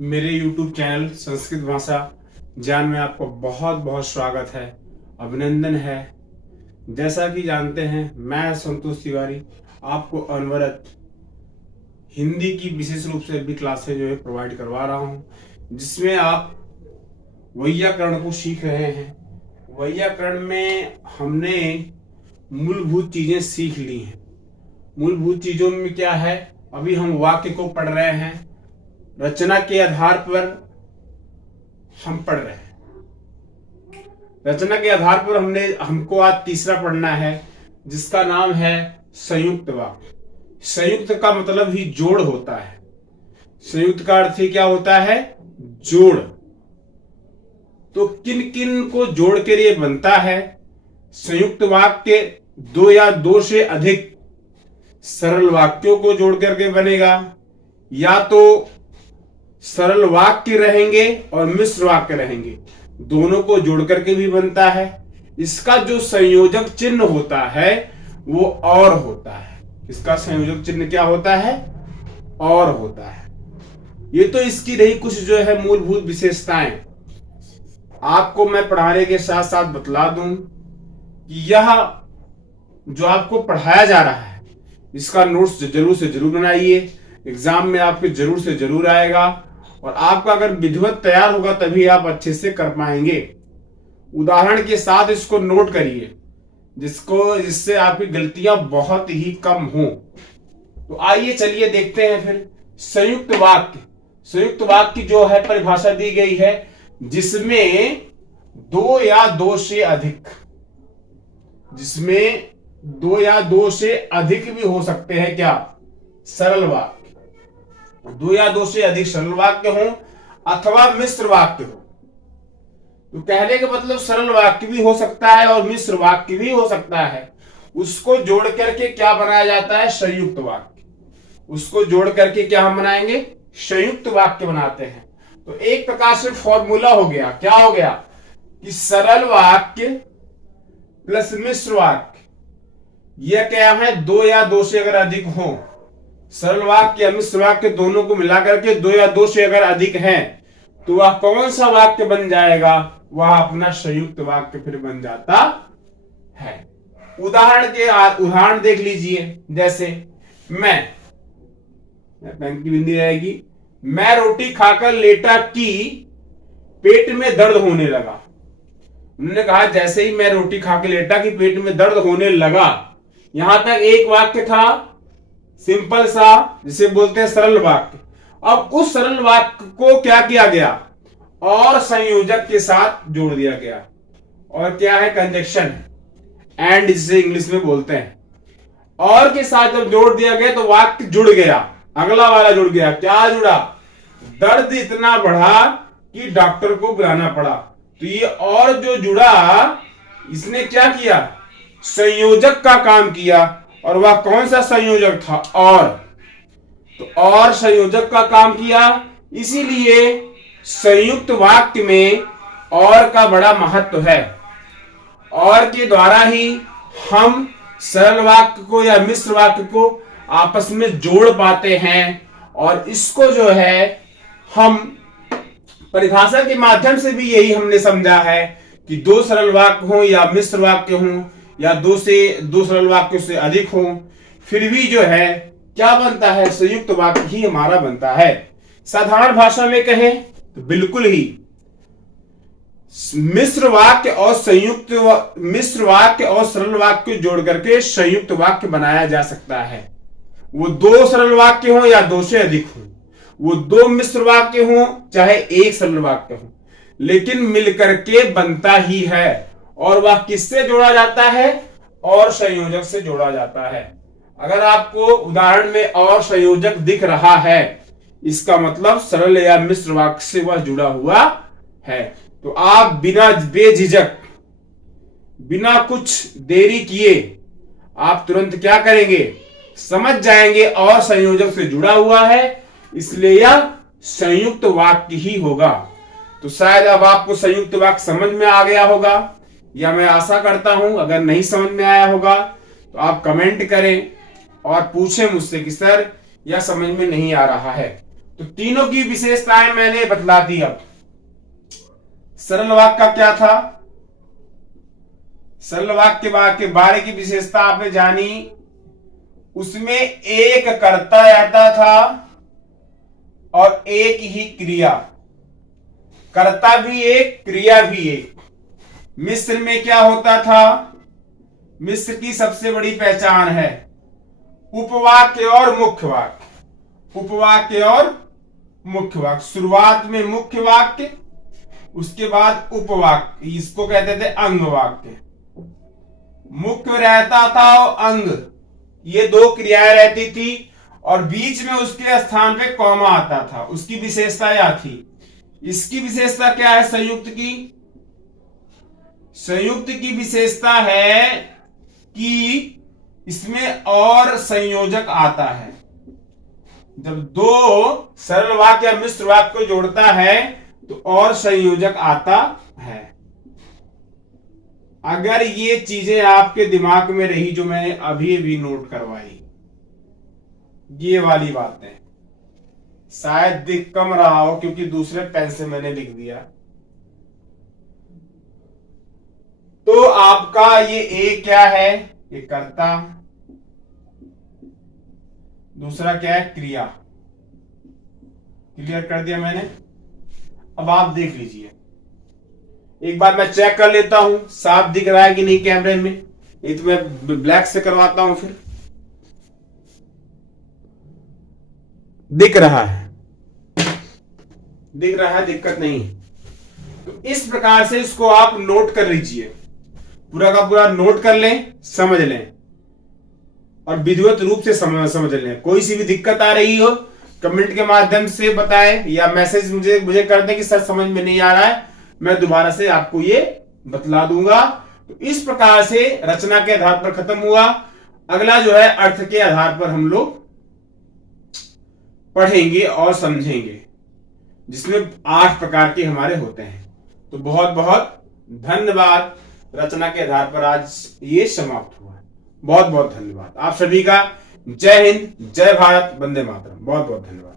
मेरे YouTube channel Sanskrit भाषा ज्ञान में आपको बहुत बहुत स्वागत है, अभिनंदन है। जैसा कि जानते हैं, मैं संतोष तिवारी आपको अनवरत हिंदी की विशेष रूप से भी क्लासेज जो है प्रोवाइड करवा रहा हूं, जिसमें आप वैयाकरण को सीख रहे हैं। वैयाकरण में हमने मूलभूत चीजें सीख ली हैं। मूलभूत चीजों में क्या है, अभी हम वाक्य को पढ़ रहे हैं, रचना के आधार पर हम पढ़ रहे हैं। रचना के आधार पर हमको आज तीसरा पढ़ना है, जिसका नाम है संयुक्त वाक्य। संयुक्त का मतलब ही जोड़ होता है। संयुक्त का अर्थ ही क्या होता है? जोड़। तो किन किन को जोड़ कर ये बनता है? संयुक्त वाक्य दो या दो से अधिक सरल वाक्यों को जोड़ करके बनेगा, या तो सरल वाक्य रहेंगे और मिश्र वाक्य रहेंगे, दोनों को जोड़ करके भी बनता है। इसका जो संयोजक चिन्ह होता है वो और होता है। इसका संयोजक चिन्ह क्या होता है? और होता है। ये तो इसकी रही कुछ जो है मूलभूत विशेषताएं। आपको मैं पढ़ाने के साथ साथ बतला दूं कि यह जो आपको पढ़ाया जा रहा है, इसका नोट्स जरूर से जरूर बनाइए। एग्जाम में आपके जरूर से जरूर आएगा, और आपका अगर विधिवत तैयार होगा तभी आप अच्छे से कर पाएंगे। उदाहरण के साथ इसको नोट करिए, जिससे आपकी गलतियां बहुत ही कम हो। तो आइए चलिए देखते हैं फिर संयुक्त वाक्य। संयुक्त वाक्य जो है परिभाषा दी गई है, जिसमें दो या दो से अधिक, जिसमें दो या दो से अधिक भी हो सकते हैं क्या? सरल वाक्य। दो या दो से अधिक सरल वाक्य हो अथवा मिश्र वाक्य हो। तो कहने का मतलब सरल वाक्य भी हो सकता है और मिश्र वाक्य भी हो सकता है। उसको जोड़ करके क्या बनाया जाता है? संयुक्त वाक्य। उसको जोड़ करके क्या हम बनाएंगे? संयुक्त वाक्य बनाते हैं। तो एक प्रकार से फॉर्मूला हो गया। क्या हो गया? कि सरल वाक्य प्लस मिश्र वाक्य, यह क्या है? दो या दो से अगर अधिक हो, सरल वाक्य या मिश्र वाक्य दोनों को मिलाकर के दो या दो से अगर अधिक हैं, तो वह कौन सा वाक्य बन जाएगा? वह अपना संयुक्त वाक्य फिर बन जाता है। उदाहरण देख लीजिए। जैसे मैं पेन की बिंदी रहेगी, मैं रोटी खाकर लेटा कि पेट में दर्द होने लगा। उन्होंने कहा जैसे ही मैं रोटी खा के लेटा कि पेट में दर्द होने लगा। यहां तक एक वाक्य था, सिंपल सा, जिसे बोलते हैं सरल वाक्य। अब उस सरल वाक्य को क्या किया गया? और संयोजक के साथ जोड़ दिया गया। और क्या है? कंजक्शन, एंड जिसे इंग्लिश में बोलते हैं। और के साथ जब जोड़ दिया गया तो वाक्य जुड़ गया। अगला वाला जुड़ गया। क्या जुड़ा? दर्द इतना बढ़ा कि डॉक्टर को बुलाना पड़ा। तो ये और जो जुड़ा, इसने क्या किया? संयोजक का काम किया। और वह कौन सा संयोजक था? और। तो और संयोजक का काम किया, इसीलिए संयुक्त वाक्य में और का बड़ा महत्व है। और के द्वारा ही हम सरल वाक्य को या मिश्र वाक्य को आपस में जोड़ पाते हैं। और इसको जो है हम परिभाषा के माध्यम से भी यही हमने समझा है कि दो सरल वाक्य हो या मिश्र वाक्य हो, या दो सरल वाक्यों से अधिक हो, फिर भी जो है क्या बनता है? संयुक्त वाक्य ही हमारा बनता है। साधारण भाषा में कहें तो बिल्कुल ही मिश्र वाक्य और सरल वाक्य जोड़ करके संयुक्त वाक्य बनाया जा सकता है। वो दो सरल वाक्य हो या दो से अधिक हो, वो दो मिश्र वाक्य हो चाहे एक सरल वाक्य हो, लेकिन मिलकर के बनता ही है। और वह किससे जोड़ा जाता है? और संयोजक से जोड़ा जाता है। अगर आपको उदाहरण में और संयोजक दिख रहा है, इसका मतलब सरल या मिश्र वाक्य से वह जुड़ा हुआ है। तो आप बिना बेझिझक, बिना कुछ देरी किए आप तुरंत क्या करेंगे? समझ जाएंगे और संयोजक से जुड़ा हुआ है, इसलिए यह संयुक्त वाक्य ही होगा। तो शायद अब आपको संयुक्त वाक्य समझ में आ गया होगा, या मैं आशा करता हूं। अगर नहीं समझ में आया होगा तो आप कमेंट करें और पूछें मुझसे कि सर यह समझ में नहीं आ रहा है। तो तीनों की विशेषताएं मैंने बतला दी। अब सरल वाक्य का क्या था? सरल वाक्य के बारे की विशेषता आपने जानी। उसमें एक कर्ता रहता था और एक ही क्रिया, कर्ता भी एक, क्रिया भी एक। मिस्र में क्या होता था? मिस्र की सबसे बड़ी पहचान है उपवाक्य और मुख्य वाक्य। उपवाक्य और मुख्य वाक्य, शुरुआत में मुख्य वाक्य, उसके बाद उपवाक्य, इसको कहते थे अंग वाक्य। मुख्य रहता था और अंग, ये दो क्रियाएं रहती थी और बीच में उसके स्थान पे कॉमा आता था। उसकी विशेषता क्या थी? इसकी विशेषता क्या है? संयुक्त की। संयुक्त की विशेषता है कि इसमें और संयोजक आता है। जब दो सरल वाक्य या मिश्र वाक्य को जोड़ता है तो और संयोजक आता है। अगर ये चीजें आपके दिमाग में रही जो मैंने अभी भी नोट करवाई, ये वाली बातें, शायद दिख कम रहा हो क्योंकि दूसरे पेन से मैंने लिख दिया, तो आपका ये ए क्या है? ये कर्ता, दूसरा क्या है? क्रिया। क्लियर कर दिया मैंने। अब आप देख लीजिए, एक बार मैं चेक कर लेता हूं साफ दिख रहा है कि नहीं कैमरे में। ये तो मैं ब्लैक से करवाता हूं, फिर दिख रहा है, दिख रहा है, दिक्कत नहीं। तो इस प्रकार से इसको आप नोट कर लीजिए, पूरा का पूरा नोट कर लें, समझ लें और विधिवत रूप से समझ लें। कोई सी भी दिक्कत आ रही हो कमेंट के माध्यम से बताएं या मैसेज मुझे कर दें कि सर समझ में नहीं आ रहा है, मैं दोबारा से आपको ये बतला दूंगा। तो इस प्रकार से रचना के आधार पर खत्म हुआ। अगला जो है अर्थ के आधार पर हम लोग पढ़ेंगे और समझेंगे, जिसमें 8 प्रकार के हमारे होते हैं। तो बहुत बहुत धन्यवाद। रचना के आधार पर आज ये समाप्त हुआ। बहुत बहुत धन्यवाद आप सभी का। जय हिंद, जय भारत, वंदे मातरम। बहुत बहुत धन्यवाद।